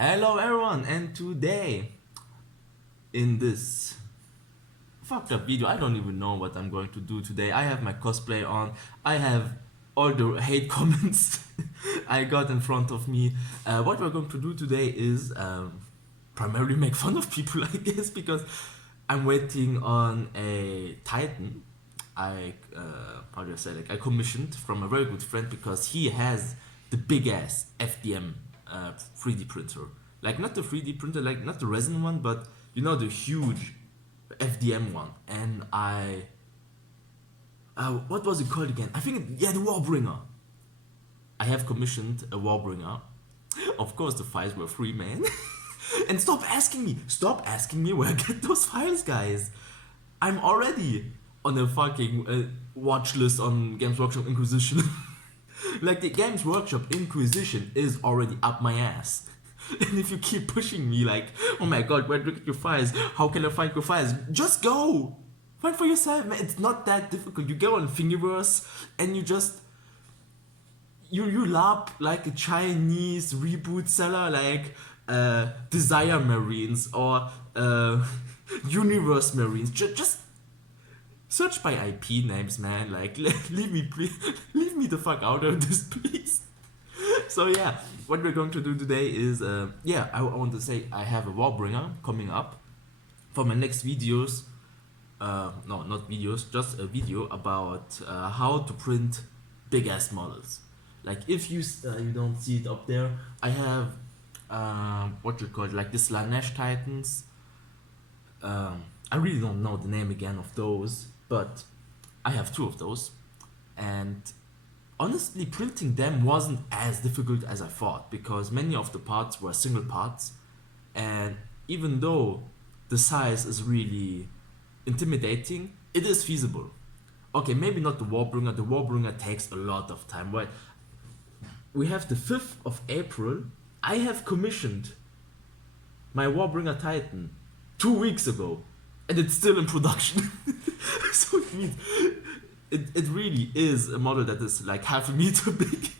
Hello everyone, and today in this fucked up video, I don't even know what I'm going to do today. I have my cosplay on, I have all the hate comments I got in front of me. What we're going to do today is primarily make fun of people, I guess, because I'm waiting on a Titan. How do I say, like, I commissioned from a very good friend because he has the big ass FDM 3D printer, like not the 3D printer, like not the resin one, but you know, the huge FDM one. And what was it called again? I think the Warbringer. I have commissioned a Warbringer. Of course, the files were free, man. And stop asking me where I get those files, guys. I'm already on a fucking watch list on Games Workshop Inquisition. Like, the Games Workshop Inquisition is already up my ass. And if you keep pushing me like, oh my god, where do you get your files? How can I find your files? Just go! Find for yourself, man. It's not that difficult. You go on Thingiverse and you just... You lap like a Chinese reboot seller, like Desire Marines or Universe Marines. Just search by IP names, man. Like, leave me the fuck out of this, please. So yeah, what we're going to do today is, I want to say I have a Warbringer coming up for my next videos. No, not videos, just a video about how to print big ass models. Like, if you don't see it up there, I have what you call it, like the Slanesh Titans. I really don't know the name again of those, but I have two of those, and honestly, printing them wasn't as difficult as I thought, because many of the parts were single parts, and even though the size is really intimidating, it is feasible. Okay, maybe not the Warbringer takes a lot of time. Well, we have the 5th of April. I have commissioned my Warbringer Titan 2 weeks ago, and it's still in production. So it means it really is a model that is like half a meter big.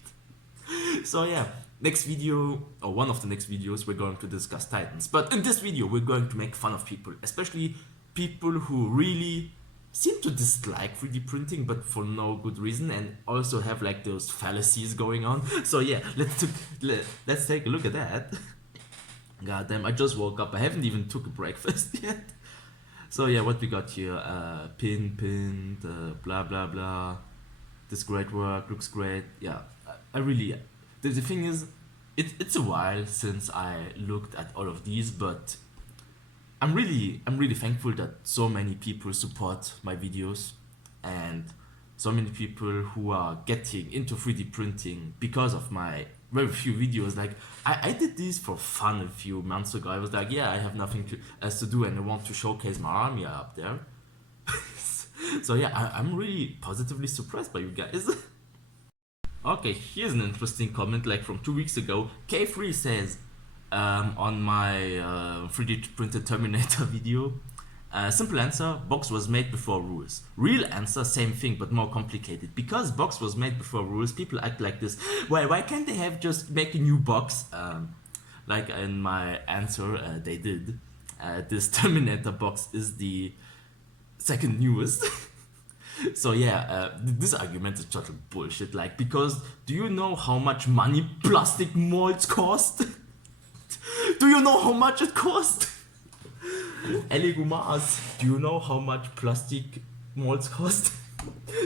So yeah, next video, or one of the next videos, we're going to discuss Titans. But in this video, we're going to make fun of people, especially people who really seem to dislike 3D printing, but for no good reason, and also have like those fallacies going on. So yeah, let's take a look at that. God damn, I just woke up. I haven't even took a breakfast yet. So yeah, what we got here, pinned, blah blah blah, this great work, looks great. Yeah, I really, the thing is, it's a while since I looked at all of these, but I'm really thankful that so many people support my videos, and so many people who are getting into 3D printing because of my very few videos. Like, I did these for fun a few months ago. I was like, yeah, I have nothing else to do and I want to showcase my army up there. So yeah, I'm really positively surprised by you guys. Okay, here's an interesting comment, like from 2 weeks ago. K3 says, on my 3D printed Terminator video, simple answer, box was made before rules. Real answer, same thing but more complicated. Because box was made before rules, people act like this. Why can't they have just make a new box? Like in my answer, they did. This Terminator box is the second newest. So yeah, this argument is total bullshit. Like, because do you know how much money plastic molds cost? Do you know how much it cost? Eligumas, do you know how much plastic molds cost?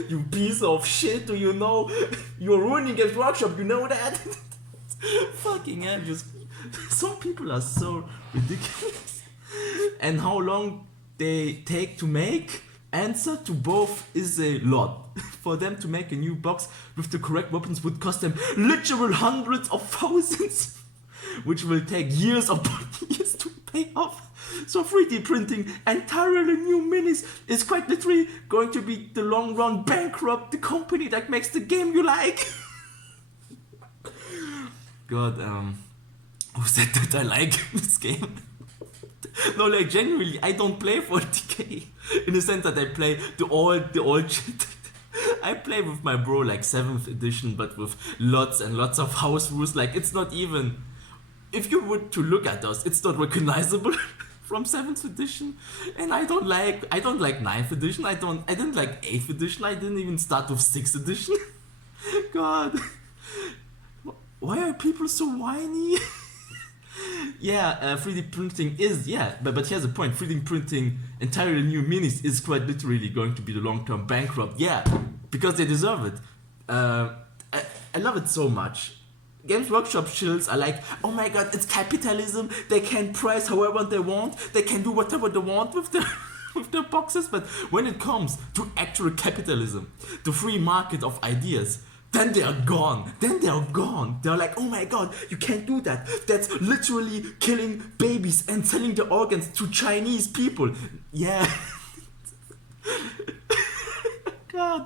You piece of shit, do you know? You're ruining Games Workshop, you know that? Fucking hell, just... Some people are so ridiculous. And how long they take to make? Answer to both is a lot. For them to make a new box with the correct weapons would cost them literal hundreds of thousands, which will take years upon years to pay off. So 3D printing entirely new minis is quite literally going to be the long run bankrupt the company that makes the game you like. God, who said that I like this game? No, like, genuinely, I don't play 40k. In the sense that I play the old shit. I play with my bro like 7th edition, but with lots and lots of house rules. Like, it's not even if you were to look at us, it's not recognizable from 7th edition. And I don't like 9th edition. I didn't like 8th edition. I didn't even start with 6th edition. God. Why are people so whiny? Yeah, 3D printing is, but here's the point. 3D printing entirely new minis is quite literally going to be the long-term bankrupt. Yeah, because they deserve it. I love it so much. Games Workshop shills are like, oh my god, it's capitalism. They can price however they want. They can do whatever they want with their with their boxes. But when it comes to actual capitalism, the free market of ideas, then they are gone. They're like, oh my god, you can't do that. That's literally killing babies and selling the organs to Chinese people. Yeah. God.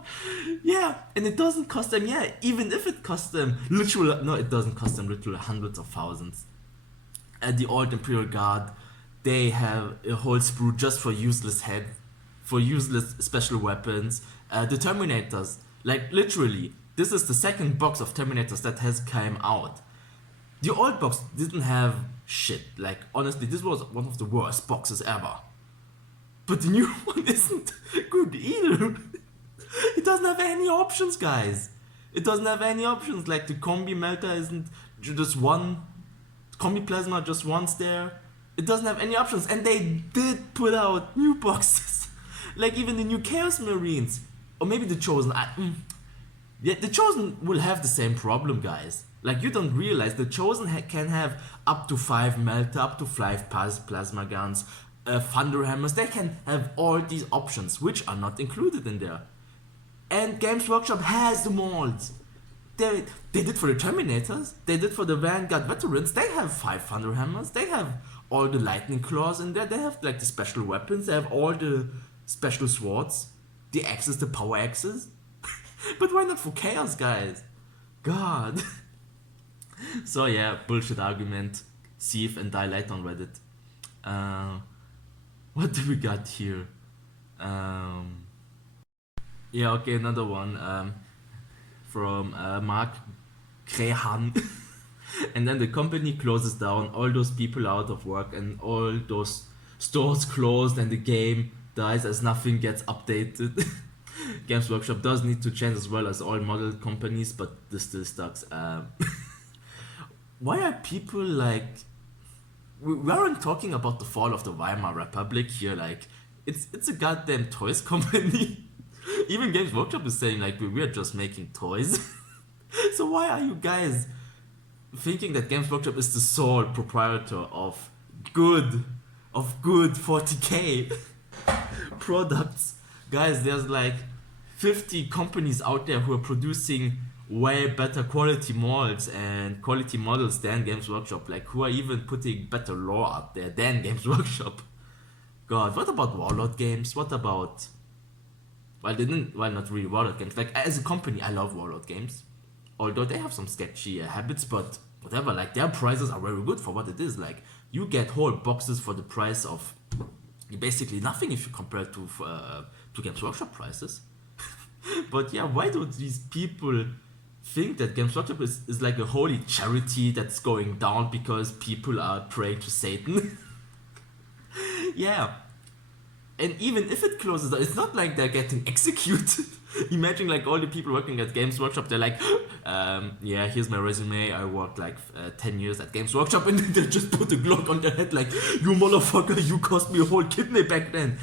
Yeah. And it doesn't cost them, even if it costs them literal, no, it doesn't cost them literal hundreds of thousands. At the Old Imperial Guard, they have a whole sprue just for useless head, for useless special weapons. The Terminators, like literally, this is the second box of Terminators that has come out. The old box didn't have shit. Like, honestly, this was one of the worst boxes ever. But the new one isn't good either. It doesn't have any options, guys. It doesn't have any options. Like, the combi melter isn't just one. Combi plasma just once there. It doesn't have any options. And they did put out new boxes. Like, even the new Chaos Marines. Or maybe the Chosen. Yeah, the Chosen will have the same problem, guys. Like, you don't realize the Chosen can have up to 5 melter, up to 5 plasma guns, thunder hammers. They can have all these options, which are not included in there. And Games Workshop has the molds. They did for the Terminators. They did for the Vanguard veterans. They have 5 thunder hammers. They have all the lightning claws in there. They have like the special weapons. They have all the special swords, the axes, the power axes. But why not for Chaos, guys? God. So yeah, bullshit argument. Thief and die later on Reddit. What do we got here? Yeah, okay, another one. From Mark Krehan. And then the company closes down, all those people out of work, and all those stores closed, and the game dies as nothing gets updated. Games Workshop does need to change as well as all model companies, but this still sucks. Why are people like... We aren't talking about the fall of the Weimar Republic here, like, it's a goddamn toys company. Even Games Workshop is saying like, we're just making toys. So why are you guys thinking that Games Workshop is the sole proprietor of good 40k products? Guys, there's like 50 companies out there who are producing way better quality molds and quality models than Games Workshop, like who are even putting better lore out there than Games Workshop. God, what about Warlord Games? What about... Well, not really Warlord Games. Like, as a company, I love Warlord Games. Although they have some sketchy habits, but whatever, like, their prices are very good for what it is. Like, you get whole boxes for the price of basically nothing if you compare it to Games Workshop prices. But yeah, why do these people think that Games Workshop is like a holy charity that's going down because people are praying to Satan? Yeah. And even if it closes down, it's not like they're getting executed. Imagine like all the people working at Games Workshop, they're like, yeah, here's my resume, I worked like 10 years at Games Workshop, and they just put a Glock on their head like, you motherfucker, you cost me a whole kidney back then.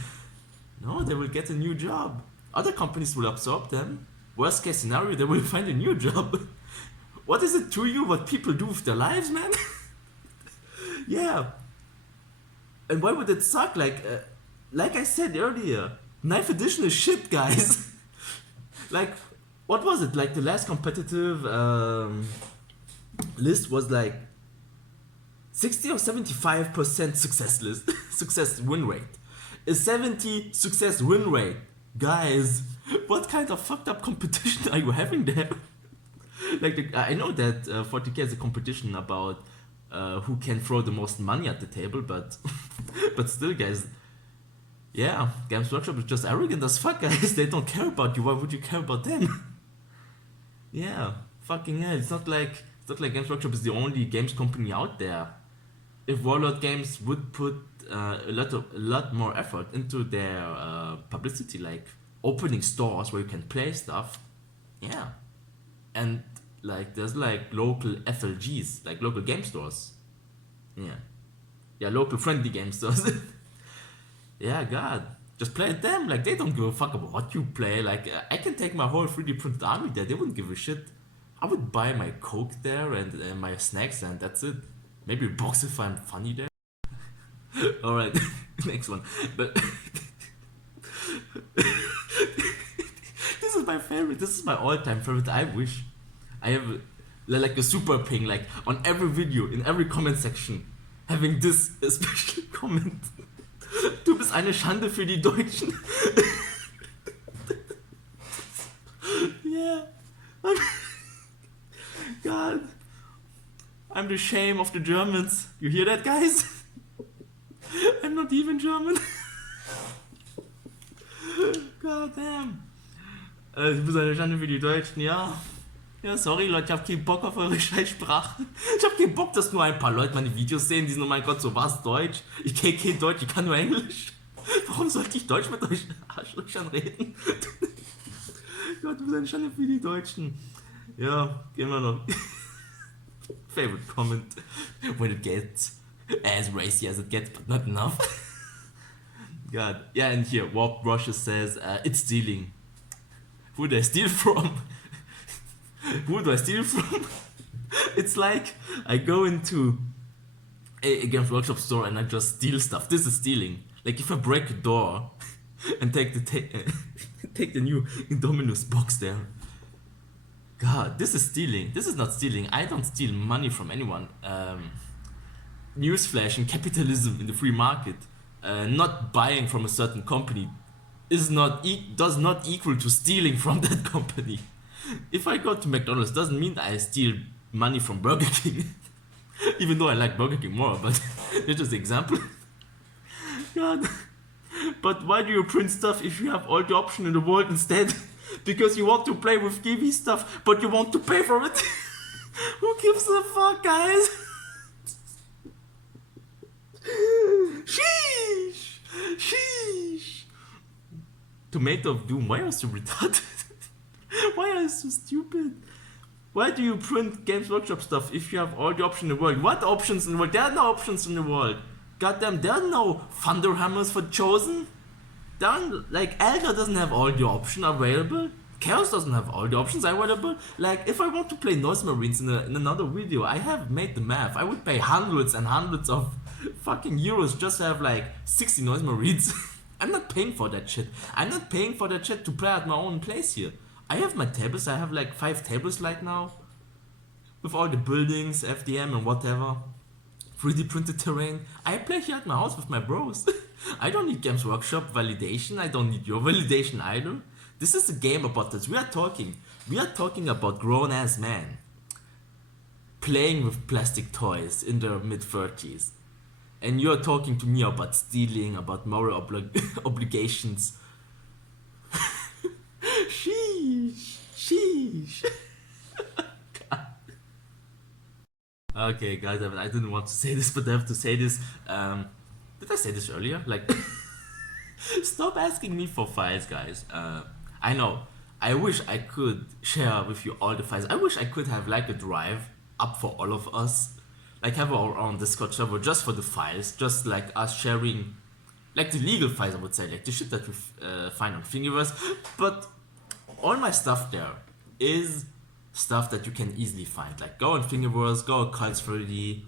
No, they will get a new job. Other companies will absorb them. Worst case scenario, they will find a new job. What is it to you what people do with their lives, man? Yeah. And why would it suck? Like I said earlier, 9th edition is shit, guys. Like, what was it? Like, the last competitive list was like 60 or 75% success list, success win rate. A 70 success win rate. Guys, what kind of fucked up competition are you having there? Like, I know that 40k is a competition about who can throw the most money at the table, but but still, guys. Yeah, Games Workshop is just arrogant as fuck, guys. They don't care about you. Why would you care about them? Yeah, fucking hell. It's not like It's not like Games Workshop is the only games company out there. If Warlord Games would put a lot more effort into their publicity, like opening stores where you can play stuff, yeah, and like there's like local FLGs, like local game stores, yeah, local friendly game stores. Yeah, God, just play them. Like they don't give a fuck about what you play. Like I can take my whole 3D printed army there. They wouldn't give a shit. I would buy my Coke there and my snacks and that's it. Maybe a box if I'm funny there. Alright, next one. But this is my favorite. This is my all-time favorite. I wish I have like a super ping, like on every video, in every comment section, having this special comment. Du bist eine Schande für die Deutschen. Yeah. God. I'm the shame of the Germans. You hear that, guys? I'm not even German. God damn. Du bist eine Schande für die Deutschen, ja. Ja, sorry Leute, ich hab keinen Bock auf eure Scheißsprache. Ich hab keinen Bock, dass nur ein paar Leute meine Videos sehen, die sind, oh mein Gott, so was Deutsch. Ich kenn kein Deutsch, ich kann nur Englisch. Warum sollte ich Deutsch mit euch Arschlöchern reden? Gott, du bist eine Schande für die Deutschen. Ja, gehen wir noch. Favorite comment. When it gets as racy as it gets, but not enough. God. Yeah, and here, Warp Rushes says, it's stealing. Who do I steal from? Who do I steal from? It's like I go into a Games Workshop store and I just steal stuff. This is stealing. Like if I break a door and take the new Indominus box there. God, this is stealing. This is not stealing. I don't steal money from anyone. Newsflash, in capitalism, in the free market, not buying from a certain company does not equal to stealing from that company. If I go to McDonald's, doesn't mean that I steal money from Burger King. Even though I like Burger King more, but it's just an example. God. But why do you print stuff if you have all the option in the world instead? Because you want to play with Kiwi stuff, but you want to pay for it. Who gives a fuck, guys? Sheesh! Sheesh! Tomato of Doom, why are you so retarded? Why are you so stupid? Why do you print Games Workshop stuff if you have all the options in the world? What options in the world? There are no options in the world. Goddamn, there are no Thunder Hammers for Chosen. Like, Elder doesn't have all the options available. Chaos doesn't have all the options available. Like, if I want to play Noise Marines in another video, I have made the math. I would pay hundreds and hundreds of fucking euros just to have like 60 Noise Marines. I'm not paying for that shit. I'm not paying for that shit to play at my own place here. I have my tables. I have like 5 tables right now. With all the buildings, FDM and whatever. 3D printed terrain. I play here at my house with my bros. I don't need Games Workshop validation. I don't need your validation either. This is a game about this. We are talking about grown ass men playing with plastic toys in their mid-30s. And you're talking to me about stealing, about moral obligations. Sheesh. Sheesh. Okay, guys, I didn't want to say this, but I have to say this. Did I say this earlier? Like, stop asking me for files, guys. I know. I wish I could share with you all the files. I wish I could have like a drive up for all of us. Like have our own Discord server just for the files. Just like us sharing, like the legal files, I would say. Like the shit that we find on Thingiverse. But all my stuff there is stuff that you can easily find. Like go on Thingiverse, go on Cults3D,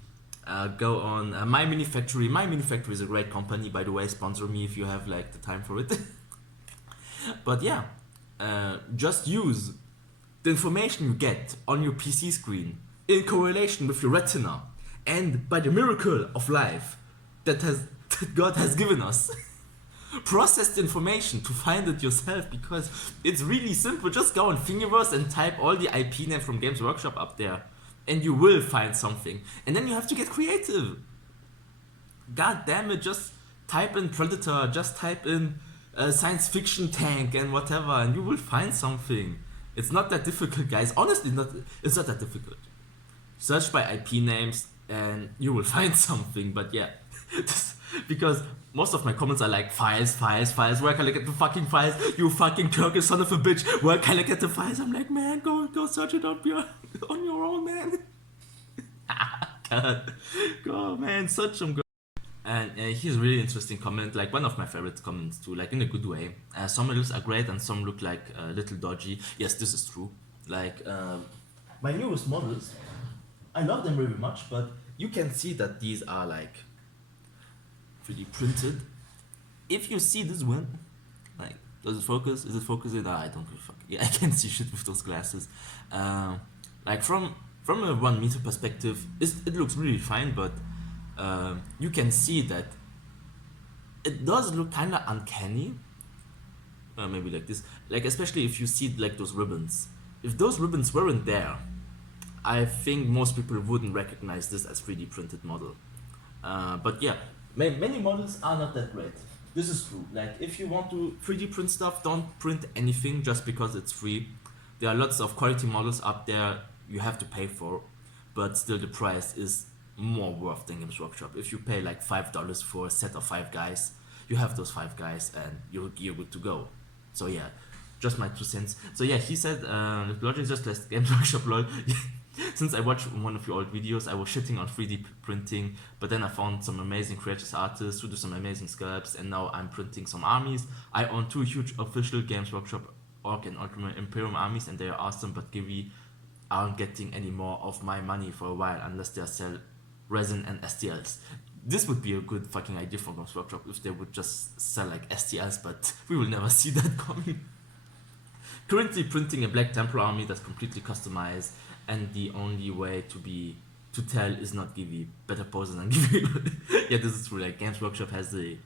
go on My Mini Factory. My Mini Factory is a great company, by the way. Sponsor me if you have like the time for it. But yeah, just use the information you get on your PC screen in correlation with your retina and by the miracle of life that God has given us. Process the information to find it yourself, because it's really simple. Just go on Thingiverse and type all the IP names from Games Workshop up there and you will find something. And then you have to get creative. God damn it, just type in Predator, just type in science fiction tank and whatever, and you will find something. It's not that difficult, guys. Honestly, it's not that difficult. search by IP names and you will find something. But yeah, because most of my comments are like files, where can I get the fucking files, you fucking Turkish son of a bitch, where can I get the files? I'm like, man, go search it up on your own, man. God, go, man, search them. And here's a really interesting comment, like one of my favorite comments too, like in a good way. Some models are great and some look like a little dodgy. Yes, this is true. Like my newest models, I love them very much, but you can see that these are like 3D printed. If you see this one, like, does it focus? Is it focusing? I don't give a fuck. Yeah, I can't see shit with those glasses. Like from a 1 meter perspective, it looks really fine, but you can see that it does look kind of uncanny. Maybe like this, like especially if you see like those ribbons. If those ribbons weren't there, I think most people wouldn't recognize this as 3D printed model. But yeah, many models are not that great. This is true. Like if you want to 3D print stuff, don't print anything just because it's free. There are lots of quality models up there you have to pay for, but still the price is more worth than Games Workshop. If you pay like $5 for a set of 5 guys, you have those 5 guys and you're good to go. So yeah, just my 2 cents. So yeah, he said Logic is just less Games Workshop lol. Since I watched one of your old videos, I was shitting on 3D printing, but then I found some amazing creators artists who do some amazing sculpts, and now I'm printing some armies. I own 2 huge official Games Workshop Orc and Ultimate Imperium armies, and they are awesome, but Givi aren't getting any more of my money for a while unless they sell resin and STLs. This would be a good fucking idea for Games Workshop if they would just sell like STLs, but we will never see that coming. Currently printing a Black Templar army that's completely customized, and the only way to tell is not Givi. Better poses than Givi. Yeah, this is true. Like Games Workshop has a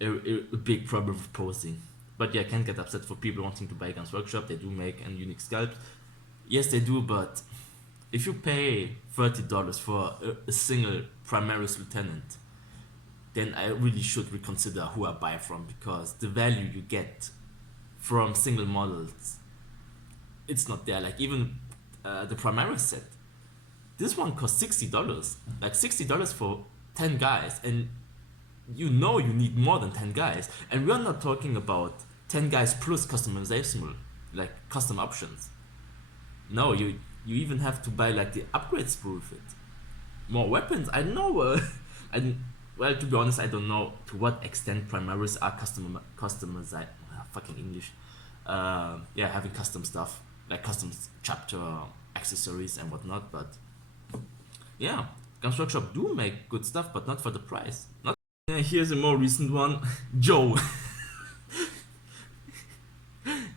big problem with posing. But yeah, I can't get upset for people wanting to buy Games Workshop. They do make a unique sculpt. Yes, they do, but if you pay $30 for a single Primaris Lieutenant, then I really should reconsider who I buy from, because the value you get from single models, it's not there. Like even the Primaris set, this one costs $60. Like $60 for 10 guys, and you know you need more than 10 guys. And we're not talking about 10 guys plus customization, like custom options. No, you even have to buy like the upgrade sprue with it. More weapons. I know. Well, to be honest, I don't know to what extent Primaris are customized. Fucking English. Yeah, having custom stuff like custom chapter accessories and whatnot. But yeah, Games Workshop do make good stuff, but not for the price. Not. Here's a more recent one. Joe.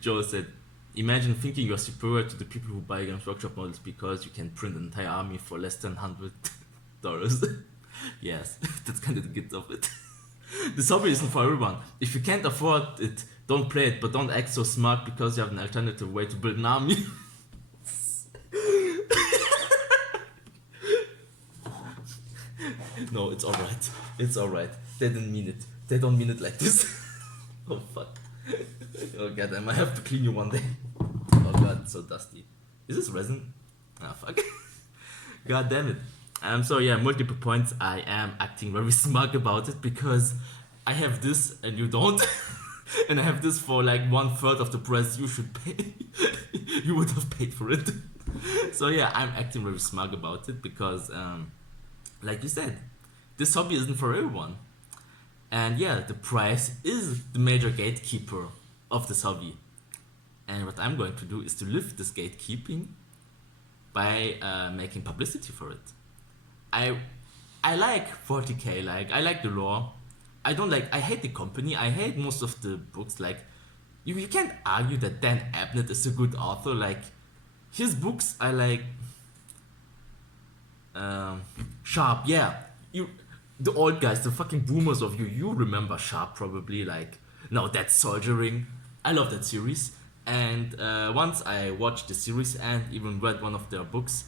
Joe said, imagine thinking you're superior to the people who buy Games Workshop models because you can print an entire army for less than $100. Yes, that's kind of the gift of it. This hobby isn't for everyone. If you can't afford it, don't play it, but don't act so smart because you have an alternative way to build an army. No, it's alright. It's alright. They didn't mean it. They don't mean it like this. Oh fuck. Oh god, I might have to clean you one day. Oh god, it's so dusty. Is this resin? Ah fuck. God damn it. So yeah, multiple points. I am acting very smug about it because I have this and you don't. And I have this for like 1/3 of the price you should pay. You would have paid for it. So yeah, I'm acting very smug about it because like you said, this hobby isn't for everyone. And yeah, the price is the major gatekeeper of this hobby. And what I'm going to do is to lift this gatekeeping by making publicity for it. I like 40k, like I like the lore. I hate the company, I hate most of the books. Like you can't argue that Dan Abnett is a good author. Like his books are like Sharp, yeah. The old guys, the fucking boomers of you remember Sharp probably. Like, no, that's Soldiering. I love that series. And once I watched the series and even read one of their books,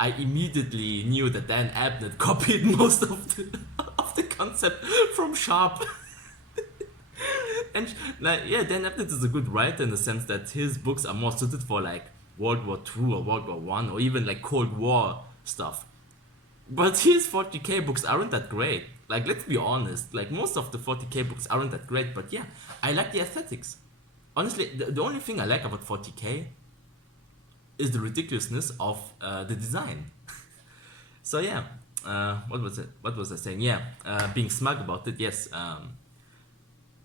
I immediately knew that Dan Abnett copied most of the concept from Sharp. And like, yeah, Dan Abnett is a good writer in the sense that his books are more suited for like World War II or World War One or even like Cold War stuff. But his 40k books aren't that great. Like, let's be honest, like most of the 40k books aren't that great, but yeah, I like the aesthetics. Honestly, the only thing I like about 40k is the ridiculousness of the design. So yeah, what was it? What was I saying? Yeah, being smug about it. Yes,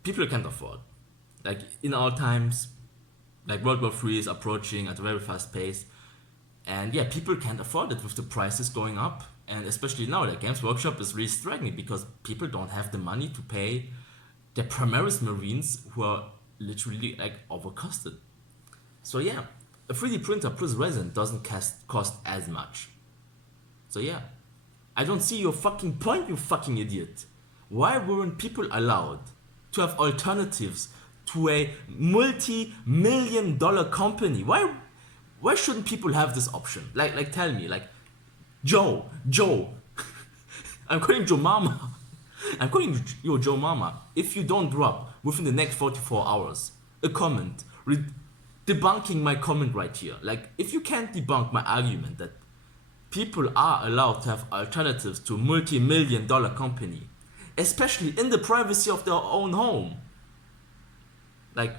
people can't afford. Like in our times, like World War III is approaching at a very fast pace, and yeah, people can't afford it with the prices going up, and especially now, like Games Workshop is really struggling because people don't have the money to pay their Primaris Marines who are literally like overcosted. So yeah, a 3D printer plus resin doesn't cost as much. So yeah, I don't see your fucking point, you fucking idiot. Why weren't people allowed to have alternatives to a multi-million-dollar company? Why shouldn't people have this option? Like tell me, like Joe, I'm calling Joe Mama. I'm calling you Joe Mama. If you don't drop within the next 44 hours a comment debunking my comment right here, like if you can't debunk my argument that people are allowed to have alternatives to a multi-million-dollar company, especially in the privacy of their own home, like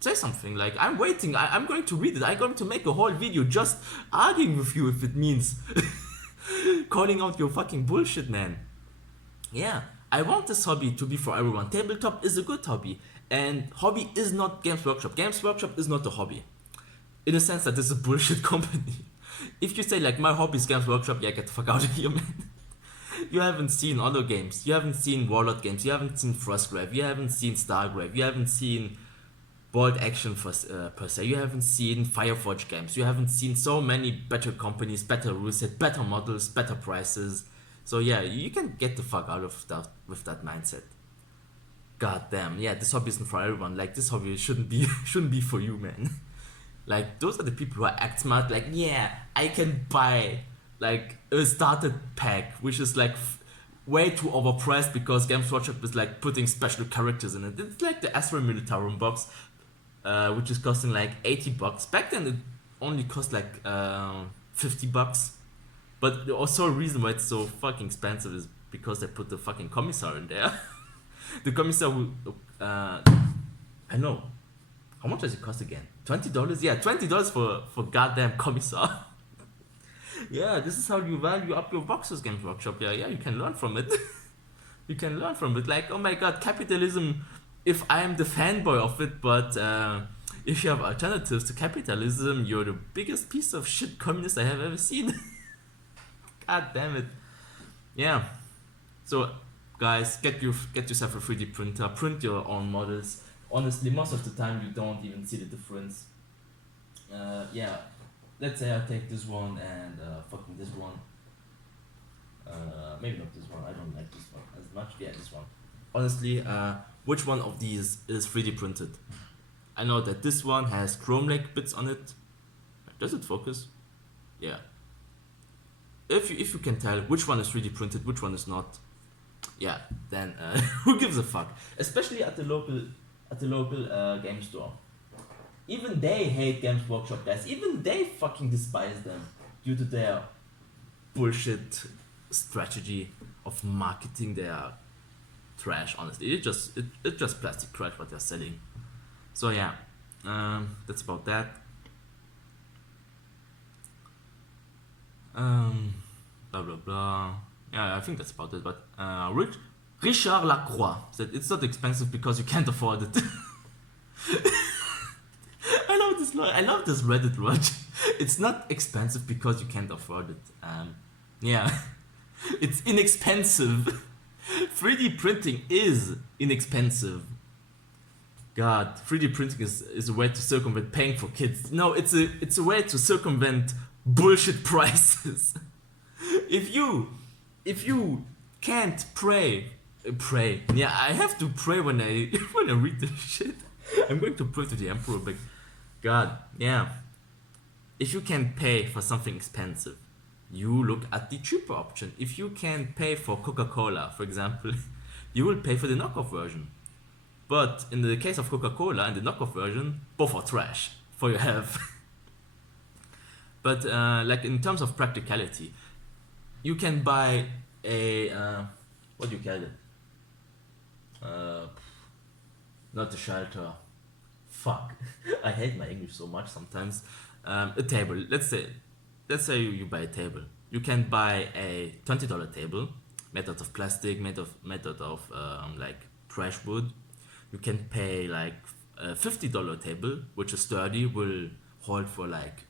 say something. Like I'm waiting, I'm going to read it, I'm going to make a whole video just arguing with you if it means calling out your fucking bullshit, man. Yeah, I want this hobby to be for everyone. Tabletop is a good hobby, and hobby is not Games Workshop. Games Workshop is not a hobby, in a sense that it's a bullshit company. If you say like my hobby is Games Workshop, yeah, get the fuck out of here, man. You haven't seen other games, you haven't seen Warlord games, you haven't seen Frostgrave, you haven't seen Stargrave, you haven't seen Bolt Action per se, you haven't seen Fireforge games, you haven't seen so many better companies, better rules set, better models, better prices. So yeah, you can get the fuck out of that with that mindset. God damn, yeah, this hobby isn't for everyone. Like this hobby shouldn't be for you, man. Like those are the people who are act smart. Like yeah, I can buy like a starter pack, which is like way too overpriced because Games Workshop is like putting special characters in it. It's like the Astra Militarum box, which is costing like $80. Back then it only cost like $50. But also a reason why it's so fucking expensive is because they put the fucking commissar in there. The commissar will, I know. How much does it cost again? $20? Yeah, $20 for goddamn commissar. Yeah, this is how you value up your boxes, Games Workshop. Yeah, you can learn from it. You can learn from it. Like, oh my god, capitalism, if I am the fanboy of it, but if you have alternatives to capitalism, you're the biggest piece of shit communist I have ever seen. God damn it. Yeah. So, guys, get yourself a 3D printer, print your own models. Honestly, most of the time you don't even see the difference. Yeah. Let's say I take this one and fucking this one. Maybe not this one. I don't like this one as much. Yeah, this one. Honestly, which one of these is 3D printed? I know that this one has chrome lake bits on it. Does it focus? Yeah. If you can tell which one is 3D printed, which one is not, yeah, then who gives a fuck? Especially at the local game store. Even they hate Games Workshop, guys. Even they fucking despise them due to their bullshit strategy of marketing their trash. Honestly, it's just plastic trash what they're selling. So yeah, that's about that. Blah blah blah. Yeah, I think that's about it. But Richard Lacroix said it's not expensive because you can't afford it. I love this Reddit watch. It's not expensive because you can't afford it. Yeah, it's inexpensive. 3D printing is inexpensive. God, 3D printing is a way to circumvent paying for kids. No, it's a way to circumvent bullshit prices. If you can't pray. Yeah, I have to pray when I read this shit. I'm going to pray to the emperor, but God, yeah. If you can pay for something expensive, you look at the cheaper option. If you can pay for Coca-Cola, for example, you will pay for the knockoff version. But in the case of Coca-Cola and the knockoff version, both are trash for your health. But like in terms of practicality, you can buy a what do you call it? Uh, Not a shelter. Fuck. I hate my English so much sometimes. A table. Let's say you buy a table. You can buy a $20 table, made out of plastic, made out of like trash wood. You can pay like a $50 table, which is sturdy, will hold for like,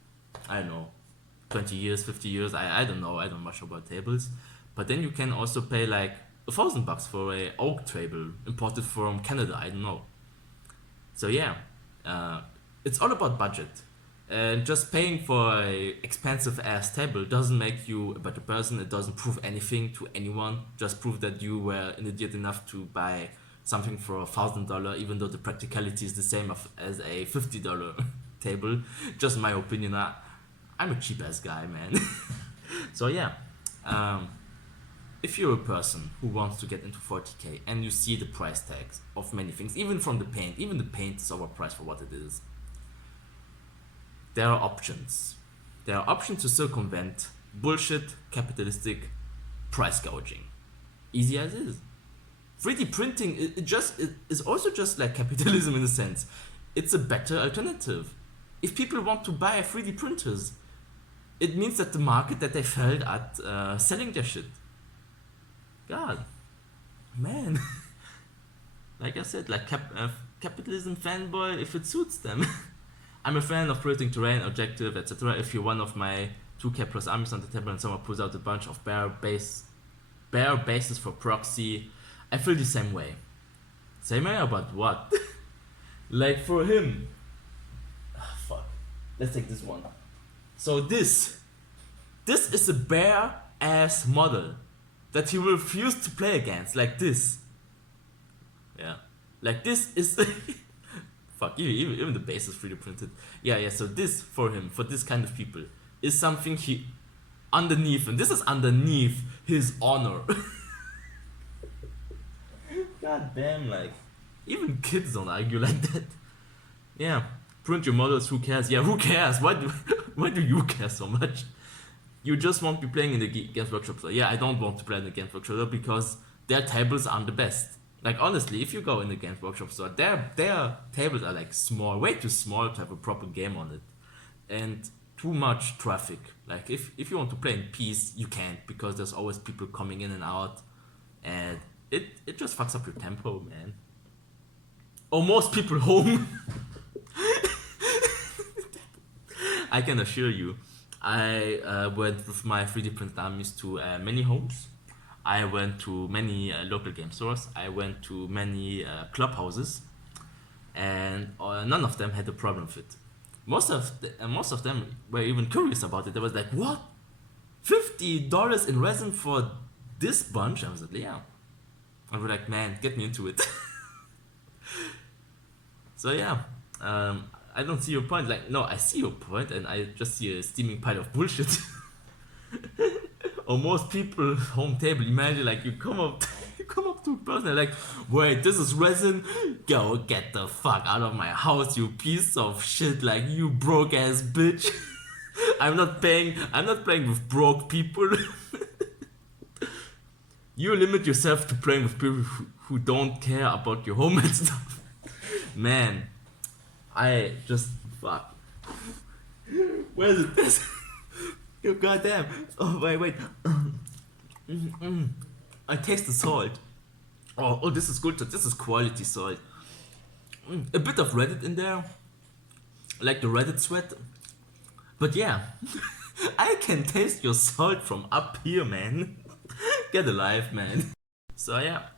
I don't know, 20 years, 50 years. I don't know. I don't know much about tables. But then you can also pay like $1,000 for a oak table imported from Canada. I don't know. So yeah, it's all about budget. And just paying for a expensive ass table doesn't make you a better person. It doesn't prove anything to anyone. Just prove that you were an idiot enough to buy something for $1,000, even though the practicality is the same as a $50 table. Just my opinion. I'm a cheap ass guy, man. So yeah, if you're a person who wants to get into 40k and you see the price tags of many things, even from the paint, even the paint is overpriced for what it is. There are options. There are options to circumvent bullshit capitalistic price gouging. Easy as is. 3D printing it is also just like capitalism in a sense. It's a better alternative. If people want to buy 3D printers, it means that the market that they failed at selling their shit. God, man. Like I said, like capitalism fanboy if it suits them. I'm a fan of creating terrain, objective, etc. If you're one of my 2k plus armies on the table and someone pulls out a bunch of bare bases for proxy, I feel the same way. Same way about what? Like for him. Fuck. Let's take this one. So this is a bare ass model that he will refuse to play against, like this. Yeah. Like this is fuck, even the base is 3D printed. Yeah, so this for him, for this kind of people, is something he underneath, and this is underneath his honor. God damn, like, even kids don't argue like that. Yeah, print your models, who cares? Yeah, who cares? Why do you care so much? You just won't be playing in the Games Workshop store. Yeah, I don't want to play in the Games Workshop store because their tables aren't the best. Like honestly, if you go in the Games Workshop store, their tables are like small, way too small to have a proper game on it, and too much traffic. Like if you want to play in peace, you can't because there's always people coming in and out, and it just fucks up your tempo, man. Or most people home. I can assure you, I went with my 3D printed armies to many homes. I went to many local game stores. I went to many clubhouses, and none of them had a problem with it. Most of them were even curious about it. They was like, "What? $50 in resin for this bunch?" I was like, "Yeah." And we're like, "Man, get me into it." So yeah, I don't see your point. Like, no, I see your point, and I just see a steaming pile of bullshit. Or most people home table, imagine like you come up to a person and like, wait, this is resin? Go get the fuck out of my house, you piece of shit, like you broke ass bitch. I'm not playing with broke people. You limit yourself to playing with people who don't care about your homemade stuff. Man, I just fuck. Where is it? You goddamn. Oh wait. I taste the salt. Oh, this is good. This is quality salt. A bit of Reddit in there, like the Reddit sweat. But yeah, I can taste your salt from up here, man. Get alive, man. So yeah,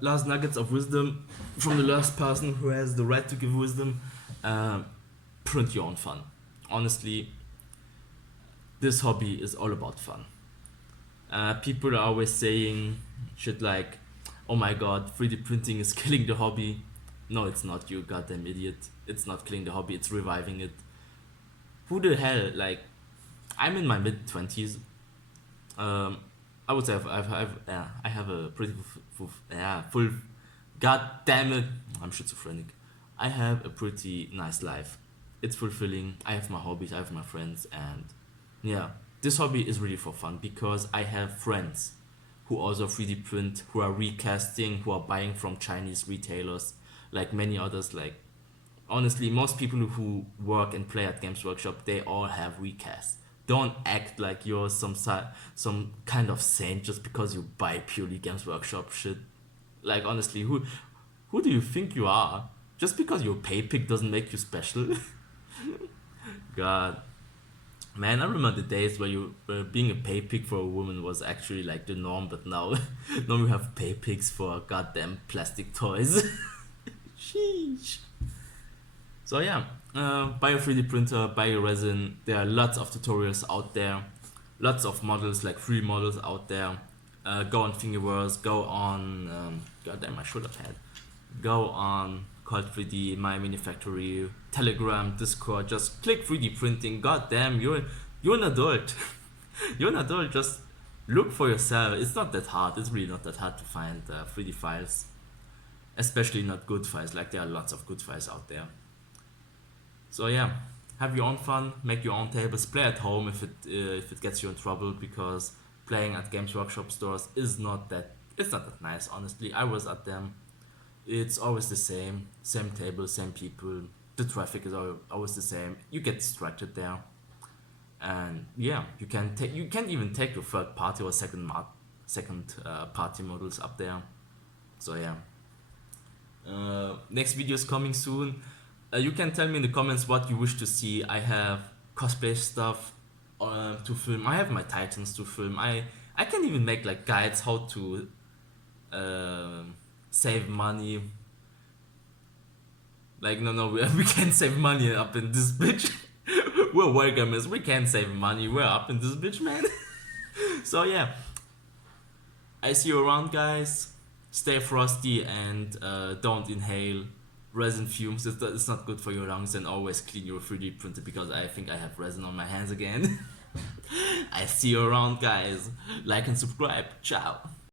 last nuggets of wisdom from the last person who has the right to give wisdom. Print your own fun. Honestly, this hobby is all about fun. People are always saying shit like, "Oh my god, 3D printing is killing the hobby." No, it's not, you goddamn idiot. It's not killing the hobby, it's reviving it. Who the hell, like, I'm in my mid-20s. I would say I have a pretty full, god damn it, I'm schizophrenic. I have a pretty nice life. it's fulfilling. I have my hobbies, I have my friends, and yeah, this hobby is really for fun because I have friends who also 3D print, who are recasting, who are buying from Chinese retailers, like many others. Like honestly, most people who work and play at Games Workshop, they all have recasts. Don't act like you're some kind of saint just because you buy purely Games Workshop shit. Like honestly, who do you think you are? Just because you're pay pick doesn't make you special. God, man, I remember the days where being a pay pick for a woman was actually like the norm, but now now we have pay picks for goddamn plastic toys. Sheesh. So yeah, buy a 3D printer, buy a resin. There are lots of tutorials out there, lots of models, like free models out there. Go on Thingiverse, go on, goddamn, I should have had. Go on Cult 3D, My Mini Factory, Telegram, Discord. Just click 3D printing. Goddamn, you're an adult. You're an adult. Just look for yourself. It's not that hard. It's really not that hard to find 3D files, especially not good files. Like there are lots of good files out there. So yeah, have your own fun, make your own tables, play at home if it gets you in trouble, because playing at Games Workshop stores is not that nice. Honestly, I was at them. It's always the same table, same people. The traffic is always the same. You get distracted there, and yeah, you can even take your third party or second party models up there. So yeah. Next video is coming soon. You can tell me in the comments what you wish to see. I have cosplay stuff to film. I have my Titans to film. I can even make like guides how to save money. Like no, we can't save money up in this bitch. We're wargamers. We can't save money. We're up in this bitch, man. So yeah, I see you around, guys. Stay frosty and don't inhale resin fumes. It's not good for your lungs. And always clean your 3D printer, because I think I have resin on my hands again. I see you around, guys. Like and subscribe. Ciao.